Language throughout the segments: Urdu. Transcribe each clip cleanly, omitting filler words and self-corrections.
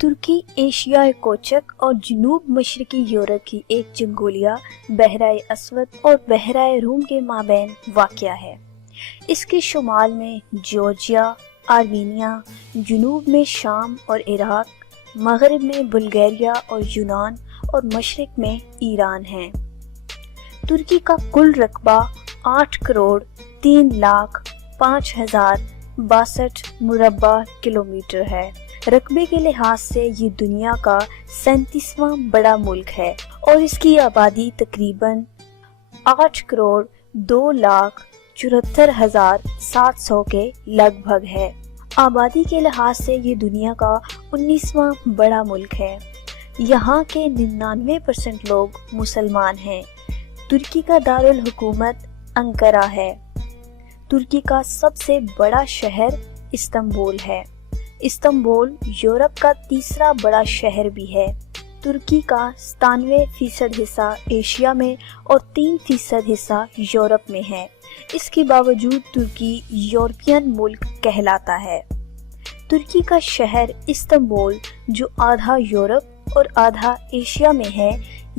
ترکی ایشیائے کوچک اور جنوب مشرقی یورپ کی ایک جنگولیہ بحیرہ اسود اور بحیرہ روم کے مابین واقع ہے۔ اس کے شمال میں جارجیا، آرمینیا، جنوب میں شام اور عراق، مغرب میں بلغاریہ اور یونان اور مشرق میں ایران ہے۔ ترکی کا کل رقبہ 8,03,05,062 مربع کلومیٹر ہے۔ رقبے کے لحاظ سے یہ دنیا کا 37واں بڑا ملک ہے اور اس کی آبادی تقریباً 8,02,74,700 کے لگ بھگ ہے۔ آبادی کے لحاظ سے یہ دنیا کا 19واں بڑا ملک ہے۔ یہاں کے 99% لوگ مسلمان ہیں۔ ترکی کا دارالحکومت انقرہ ہے۔ ترکی کا سب سے بڑا شہر استنبول ہے۔ استنبول یورپ کا تیسرا بڑا شہر بھی ہے۔ ترکی کا 97% حصہ ایشیا میں اور 3% حصہ یورپ میں ہے۔ اس کے باوجود ترکی یورپین ملک کہلاتا ہے۔ ترکی کا شہر استنبول جو آدھا یورپ اور آدھا ایشیا میں ہے،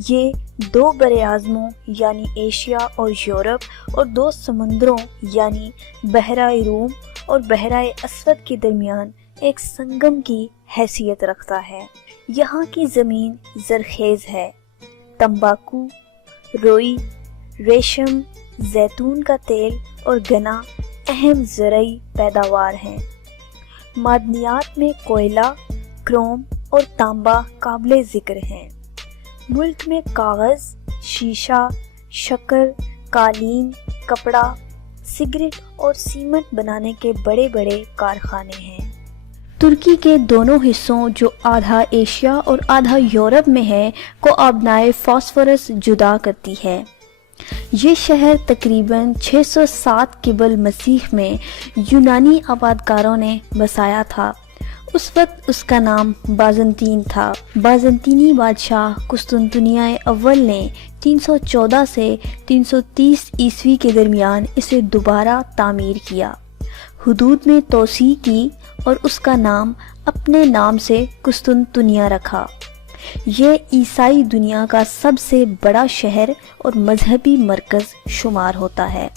یہ 2 براعظموں یعنی ایشیا اور یورپ اور 2 سمندروں یعنی بحیرہ روم اور بحیرہ اسود کے درمیان ایک سنگم کی حیثیت رکھتا ہے۔ یہاں کی زمین زرخیز ہے۔ تمباکو، روئی، ریشم، زیتون کا تیل اور گنا اہم زرعی پیداوار ہیں۔ معدنیات میں کوئلہ، کروم اور تانبا قابل ذکر ہیں۔ ملک میں کاغذ، شیشہ، شکر، قالین، کپڑا، سگریٹ اور سیمنٹ بنانے کے بڑے بڑے کارخانے ہیں۔ ترکی کے دونوں حصوں جو آدھا ایشیا اور آدھا یورپ میں ہے کو آبنائے فاسفورس جدا کرتی ہے۔ یہ شہر تقریباً 607 قبل مسیح میں یونانی آبادکاروں نے بسایا تھا۔ اس وقت اس کا نام بازنطین تھا۔ بازنطینی بادشاہ قسطنطنیہ اول نے 314 سے 330 عیسوی کے درمیان اسے دوبارہ تعمیر کیا، حدود میں توسیع کی اور اس کا نام اپنے نام سے قسطنطنیہ رکھا۔ یہ عیسائی دنیا کا سب سے بڑا شہر اور مذہبی مرکز شمار ہوتا ہے۔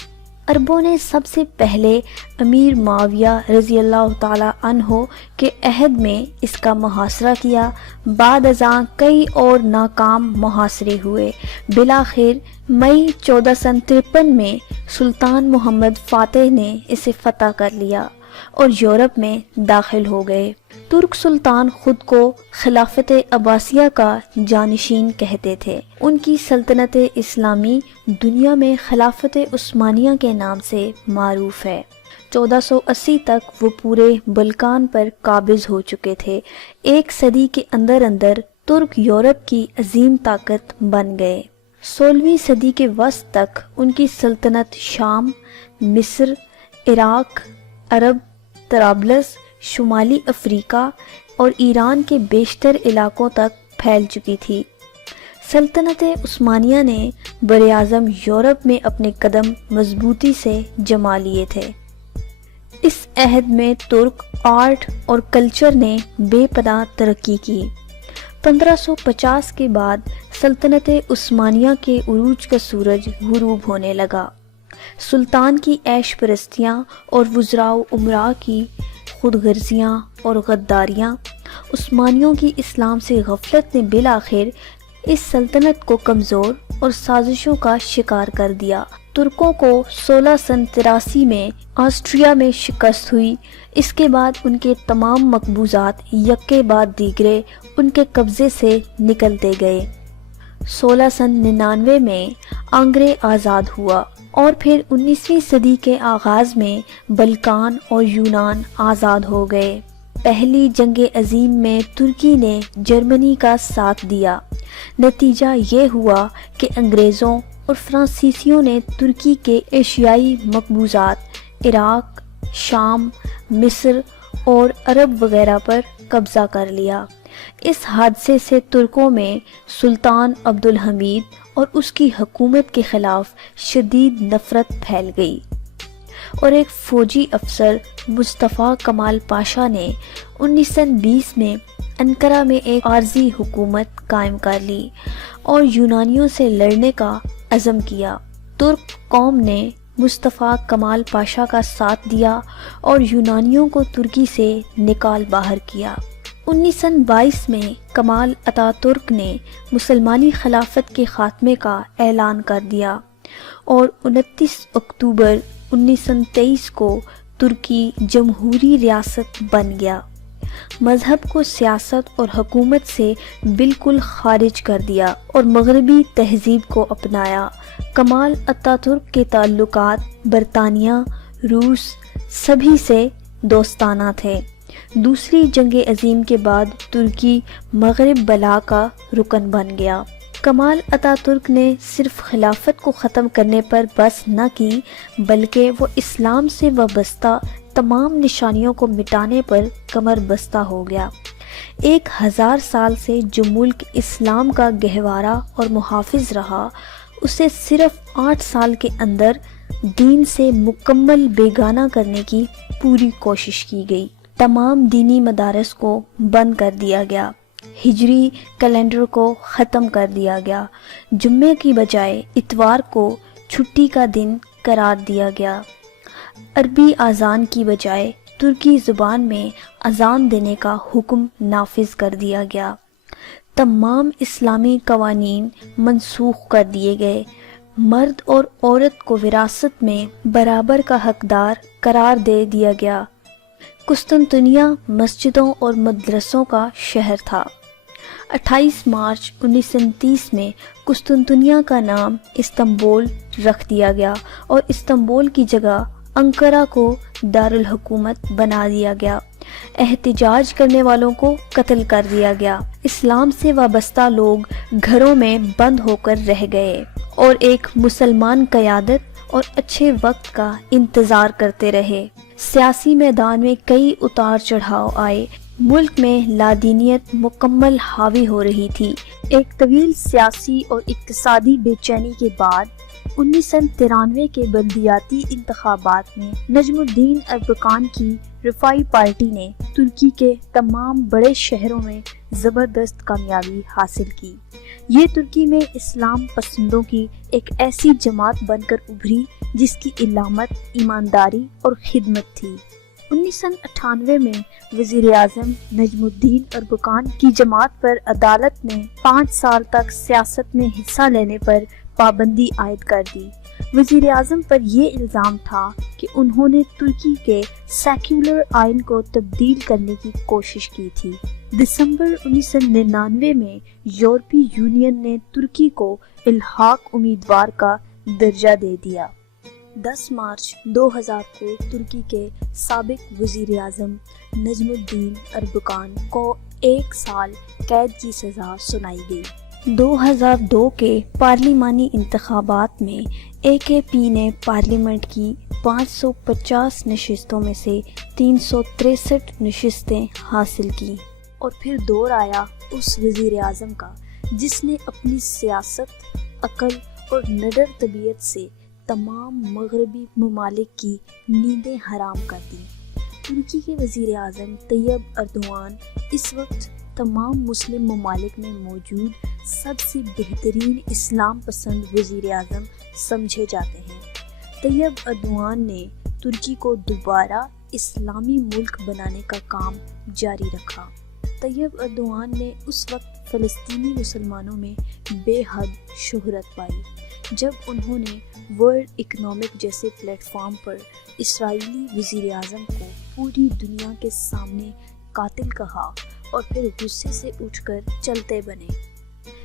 عربوں نے سب سے پہلے امیر معاویہ رضی اللہ تعالی عنہ کے عہد میں اس کا محاصرہ کیا۔ بعد ازاں کئی اور ناکام محاصرے ہوئے۔ بالآخر مئی 1453 میں سلطان محمد فاتح نے اسے فتح کر لیا اور یورپ میں داخل ہو گئے۔ ترک سلطان خود کو خلافت عباسیہ کا جانشین کہتے تھے۔ ان کی سلطنت اسلامی دنیا میں خلافت عثمانیہ کے نام سے معروف ہے۔ 1480 تک وہ پورے بلکان پر قابض ہو چکے تھے۔ 1 صدی کے اندر اندر ترک یورپ کی عظیم طاقت بن گئے۔ 16ویں صدی کے وسط تک ان کی سلطنت شام، مصر، عراق، عرب، طرابلس، شمالی افریقہ اور ایران کے بیشتر علاقوں تک پھیل چکی تھی۔ سلطنت عثمانیہ نے براعظم یورپ میں اپنے قدم مضبوطی سے جما لیے تھے۔ اس عہد میں ترک آرٹ اور کلچر نے بے پناہ ترقی کی۔ 1550 کے بعد سلطنت عثمانیہ کے عروج کا سورج غروب ہونے لگا۔ سلطان کی عیش پرستیاں اور وزراء و امراء کی خود غرضیاں اور غداریاں، عثمانیوں کی اسلام سے غفلت نے بالآخر اس سلطنت کو کمزور اور سازشوں کا شکار کر دیا۔ ترکوں کو 1683 میں آسٹریا میں شکست ہوئی۔ اس کے بعد ان کے تمام مقبوضات یکے بعد دیگرے ان کے قبضے سے نکلتے گئے۔ 1699 میں آنگرے آزاد ہوا اور پھر 19ویں صدی کے آغاز میں بلکان اور یونان آزاد ہو گئے۔ پہلی جنگ عظیم میں ترکی نے جرمنی کا ساتھ دیا۔ نتیجہ یہ ہوا کہ انگریزوں اور فرانسیسیوں نے ترکی کے ایشیائی مقبوضات عراق، شام، مصر اور عرب وغیرہ پر قبضہ کر لیا۔ اس حادثے سے ترکوں میں سلطان عبدالحمید اور اس کی حکومت کے خلاف شدید نفرت پھیل گئی، اور ایک فوجی افسر مصطفیٰ کمال پاشا نے 1920 میں انقرہ میں ایک عارضی حکومت قائم کر لی اور یونانیوں سے لڑنے کا عزم کیا۔ ترک قوم نے مصطفیٰ کمال پاشا کا ساتھ دیا اور یونانیوں کو ترکی سے نکال باہر کیا۔ 1922 میں کمال اتاترک نے مسلمانی خلافت کے خاتمے کا اعلان کر دیا اور 29 اکتوبر 1923 کو ترکی جمہوری ریاست بن گیا۔ مذہب کو سیاست اور حکومت سے بالکل خارج کر دیا اور مغربی تہذیب کو اپنایا۔ کمال اتاترک کے تعلقات برطانیہ، روس سبھی سے دوستانہ تھے۔ دوسری جنگ عظیم کے بعد ترکی مغرب بلا کا رکن بن گیا۔ کمال اتاترک نے صرف خلافت کو ختم کرنے پر بس نہ کی، بلکہ وہ اسلام سے وابستہ تمام نشانیوں کو مٹانے پر کمر بستہ ہو گیا۔ 1000 سال سے جو ملک اسلام کا گہوارہ اور محافظ رہا، اسے صرف 8 سال کے اندر دین سے مکمل بیگانہ کرنے کی پوری کوشش کی گئی۔ تمام دینی مدارس کو بند کر دیا گیا، ہجری کیلنڈر کو ختم کر دیا گیا، جمعے کی بجائے اتوار کو چھٹی کا دن قرار دیا گیا، عربی اذان کی بجائے ترکی زبان میں اذان دینے کا حکم نافذ کر دیا گیا، تمام اسلامی قوانین منسوخ کر دیے گئے، مرد اور عورت کو وراثت میں برابر کا حقدار قرار دے دیا گیا۔ قسطنطنیہ مسجدوں اور مدرسوں کا شہر تھا۔ 28 مارچ 1929 میں قسطنطنیہ کا نام استنبول رکھ دیا گیا اور استنبول کی جگہ انقرہ کو دارالحکومت بنا دیا گیا۔ احتجاج کرنے والوں کو قتل کر دیا گیا۔ اسلام سے وابستہ لوگ گھروں میں بند ہو کر رہ گئے اور ایک مسلمان قیادت اور اچھے وقت کا انتظار کرتے رہے۔ سیاسی میدان میں کئی اتار چڑھاؤ آئے۔ ملک میں لادینیت مکمل حاوی ہو رہی تھی۔ ایک طویل سیاسی اور اقتصادی بے چینی کے بعد 1993 کے بلدیاتی انتخابات میں نجم الدین اربکان کی رفاعی پارٹی نے ترکی کے تمام بڑے شہروں میں زبردست کامیابی حاصل کی۔ یہ ترکی میں اسلام پسندوں کی ایک ایسی جماعت بن کر ابھری جس کی علامت ایمانداری اور خدمت تھی۔ 1998 میں وزیر اعظم نجم الدین اربکان کی جماعت پر عدالت نے 5 سال تک سیاست میں حصہ لینے پر پابندی عائد کر دی۔ وزیر اعظم پر یہ الزام تھا کہ انہوں نے ترکی کے سیکولر آئین کو تبدیل کرنے کی کوشش کی تھی۔ دسمبر 1999 میں یورپی یونین نے ترکی کو الحاق امیدوار کا درجہ دے دیا۔ 10 مارچ 2000 کو ترکی کے سابق وزیر اعظم نجم الدین اربکان کو 1 سال قید کی سزا سنائی گئی۔ 2002 کے پارلیمانی انتخابات میں AKP نے پارلیمنٹ کی 550 نشستوں میں سے 363 نشستیں حاصل کی، اور پھر دور آیا اس وزیر اعظم کا جس نے اپنی سیاست، عقل اور نڈر طبیعت سے تمام مغربی ممالک کی نیندیں حرام کر دی۔ ترکی کے وزیر اعظم طیب اردوان اس وقت تمام مسلم ممالک میں موجود سب سے بہترین اسلام پسند وزیر اعظم سمجھے جاتے ہیں۔ طیب اردوان نے ترکی کو دوبارہ اسلامی ملک بنانے کا کام جاری رکھا۔ طیب اردوان نے اس وقت فلسطینی مسلمانوں میں بے حد شہرت پائی جب انہوں نے ورلڈ اکنامک جیسے پلیٹ فارم پر اسرائیلی وزیر اعظم کو پوری دنیا کے سامنے قاتل کہا اور پھر غصے سے اٹھ کر چلتے بنے۔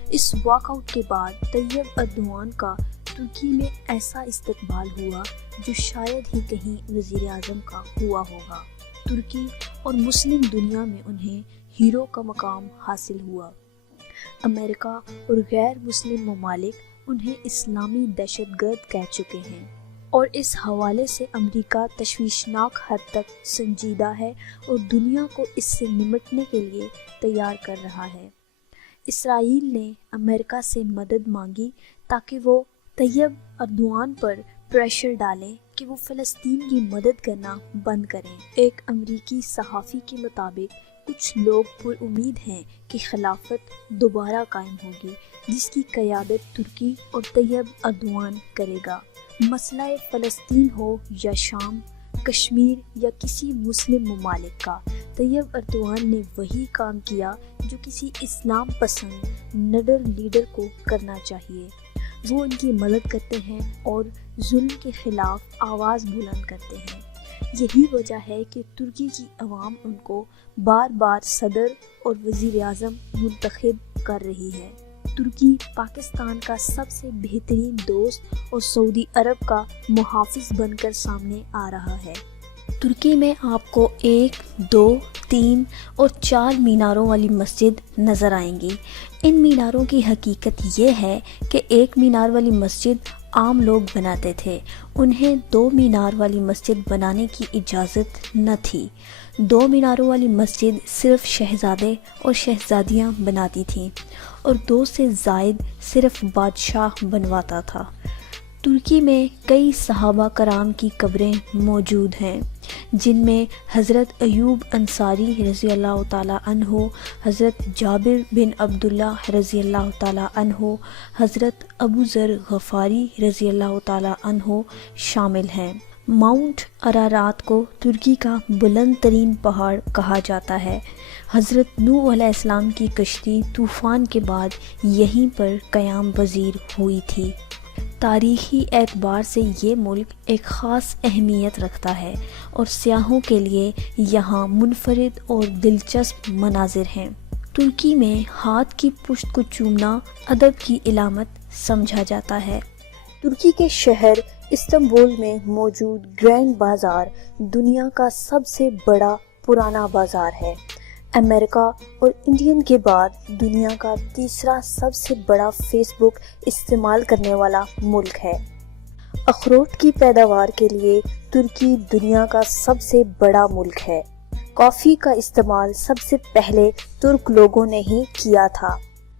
اس واک آؤٹ کے بعد طیب اردوان کا ترکی میں ایسا استقبال ہوا جو شاید ہی کہیں وزیر اعظم کا ہوا ہوگا۔ ترکی اور مسلم دنیا میں انہیں ہیرو کا مقام حاصل ہوا۔ امریکہ اور غیر مسلم ممالک انہیں اسلامی دہشت گرد کہہ چکے ہیں، اور اس حوالے سے امریکہ تشویشناک حد تک سنجیدہ ہے اور دنیا کو اس سے نمٹنے کے لیے تیار کر رہا ہے۔ اسرائیل نے امریکہ سے مدد مانگی تاکہ وہ طیب اردوان پر پریشر ڈالیں کہ وہ فلسطین کی مدد کرنا بند کریں۔ ایک امریکی صحافی کے مطابق کچھ لوگ پر امید ہیں کہ خلافت دوبارہ قائم ہوگی جس کی قیادت ترکی اور طیب اردوان کرے گا۔ مسئلہ فلسطین ہو یا شام، کشمیر یا کسی مسلم ممالک کا، طیب اردوان نے وہی کام کیا جو کسی اسلام پسند نڈر لیڈر کو کرنا چاہیے۔ وہ ان کی مدد کرتے ہیں اور ظلم کے خلاف آواز بلند کرتے ہیں۔ یہی وجہ ہے کہ ترکی کی عوام ان کو بار بار صدر اور وزیر اعظم منتخب کر رہی ہے۔ ترکی پاکستان کا سب سے بہترین دوست اور سعودی عرب کا محافظ بن کر سامنے آ رہا ہے۔ ترکی میں آپ کو 1، 2، 3 اور 4 میناروں والی مسجد نظر آئیں گی۔ ان میناروں کی حقیقت یہ ہے کہ ایک مینار والی مسجد عام لوگ بناتے تھے، انہیں 2 مینار والی مسجد بنانے کی اجازت نہ تھی۔ 2 میناروں والی مسجد صرف شہزادے اور شہزادیاں بناتی تھیں اور 2 سے زائد صرف بادشاہ بنواتا تھا۔ ترکی میں کئی صحابہ کرام کی قبریں موجود ہیں جن میں حضرت ایوب انصاری رضی اللہ تعالیٰ عنہ، حضرت جابر بن عبداللہ رضی اللہ تعالیٰ عنہ، حضرت ابو ذر غفاری رضی اللہ تعالیٰ عنہ شامل ہیں۔ ماؤنٹ ارارات کو ترکی کا بلند ترین پہاڑ کہا جاتا ہے۔ حضرت نوح علیہ السلام کی کشتی طوفان کے بعد یہیں پر قیام پذیر ہوئی تھی۔ تاریخی اعتبار سے یہ ملک ایک خاص اہمیت رکھتا ہے اور سیاحوں کے لیے یہاں منفرد اور دلچسپ مناظر ہیں۔ ترکی میں ہاتھ کی پشت کو چومنا ادب کی علامت سمجھا جاتا ہے۔ ترکی کے شہر استنبول میں موجود گرینڈ بازار دنیا کا سب سے بڑا پرانا بازار ہے۔ امریکہ اور انڈین کے بعد دنیا کا تیسرا سب سے بڑا فیس بک استعمال کرنے والا ملک ہے۔ اخروٹ کی پیداوار کے لیے ترکی دنیا کا سب سے بڑا ملک ہے۔ کافی کا استعمال سب سے پہلے ترک لوگوں نے ہی کیا تھا۔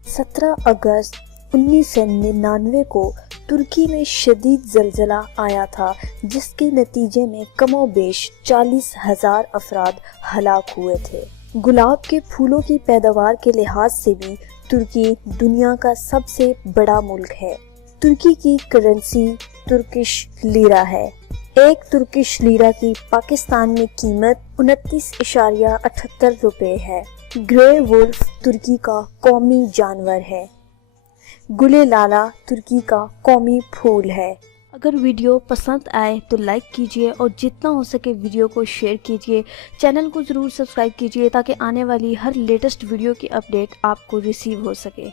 17 اگست 1999 کو ترکی میں شدید زلزلہ آیا تھا جس کے نتیجے میں کم و بیش 40,000 افراد ہلاک ہوئے تھے۔ گلاب کے پھولوں کی پیداوار کے لحاظ سے بھی ترکی دنیا کا سب سے بڑا ملک ہے۔ ترکی کی کرنسی ترکش لیرہ ہے۔ ایک ترکش لیرہ کی پاکستان میں قیمت 29.78 روپے ہے۔ گرے وولف ترکی کا قومی جانور ہے۔ گل لالہ ترکی کا قومی پھول ہے۔ اگر ویڈیو پسند آئے تو لائک کیجیے اور جتنا ہو سکے ویڈیو کو شیئر کیجیے۔ چینل کو ضرور سبسکرائب کیجیے تاکہ آنے والی ہر لیٹسٹ ویڈیو کی اپڈیٹ آپ کو ریسیو ہو سکے۔